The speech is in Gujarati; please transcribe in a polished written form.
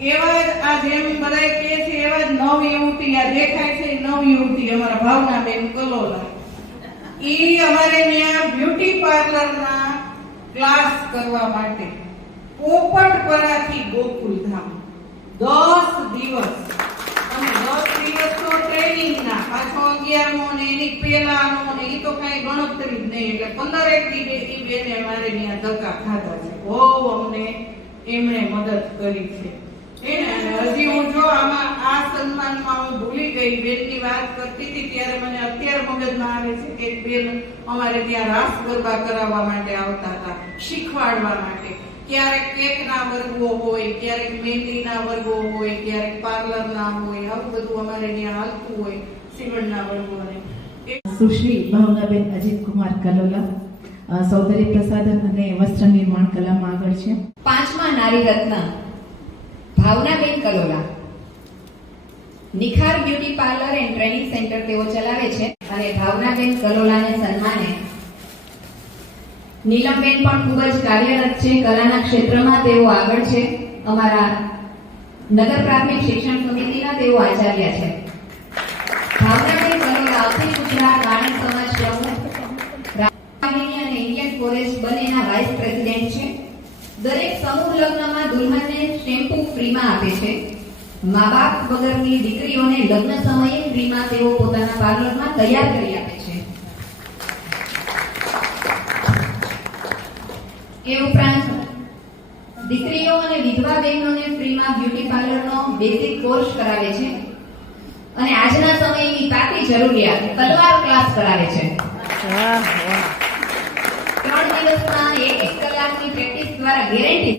એવા જ આ જેમ બધાય કહે છે એવા જ નવ યુવતી આ દેખાય છે નવ યુવતી અમારા ભાવનાબેન કલોલા. ઈ અમારે ત્યાં બ્યુટી પાર્લરના ક્લાસ કરવા માટે પોપટપરાથી ગોકુલધામ 10 દિવસ અને 10 દિવસનો ટ્રેનિંગના પાછો 11મો ને એની પહેલાનો ને ઈ તો કઈ ગણતરી જ નહીં. એટલે 15 દી બેને અમારે ત્યાં ધક્કા ખાધા છે. બહુ અમને એમણે મદદ કરી છે. હજી હું જો આમાં આ સન્માનમાં હું ભૂલી ગઈ, બેનની વાત કરતી હતી ત્યારે મને અત્યારે મગજમાં આવે છે કે એક બેન અમારે ત્યાં રાસ ગરબા કરાવવા માટે આવતા હતા, શીખવાડવા માટે. ક્યારેક કેકના વર્ગો હોય, ક્યારેક મહેંદીના વર્ગો હોય, ક્યારેક પાર્લરના હોય, આવું બધું અમારે ત્યાં હાલતું હોય, સીવણના વર્ગોને. સુશ્રી ભાવનાબેન અજીત કુમાર કલોલા સૌંદર્ય પ્રસાધન અને વસ્ત્ર નિર્માણ કલામાં આગળ છે. 5મા Nari Ratna Bhavnaben Kalola Nikhar beauty parlour and training centre તેઓ ચલાવે છે અને ભાવનાબેન કલોલાને સન્માને નીલમબેન પણ ખૂબ જ કાર્યરત છે. કલાના ક્ષેત્રમાં તેઓ આગળ છે. અમારા નગર પ્રાથમિક શિક્ષણ સમિતિના તેઓ આચાર્ય છે. ભાવનાબેન કલોલા અખિલ ગુજરાત વાણિજ સમાજ પ્રમુખ અને ઇન્ડિયન ફોરેસ્ટ બંનેના વાઇસ પ્રેસિડેન્ટ છે. દરેક સમૂહ લગ્નમાં દુલ્હનને શેમ્પૂ ફ્રીમાં આપે છે. મા બાપ વગરની દીકરીઓને લગ્ન સમયે ફ્રીમાં તેઓ પોતાના પાર્લરમાં તૈયાર કરી આપે છે. એ ઉપરાંત દીકરીઓ અને વિધવા બહેનોને ફ્રીમાં બ્યુટી પાર્લરનો બેઝિક કોર્સ કરાવે છે અને આજના સમયની તાતી જરૂરિયાત તલવાર ક્લાસ કરાવે છે. 3 દિવસમાં 1 કલાકની પ્રેક્ટિસ દ્વારા ગેરંટી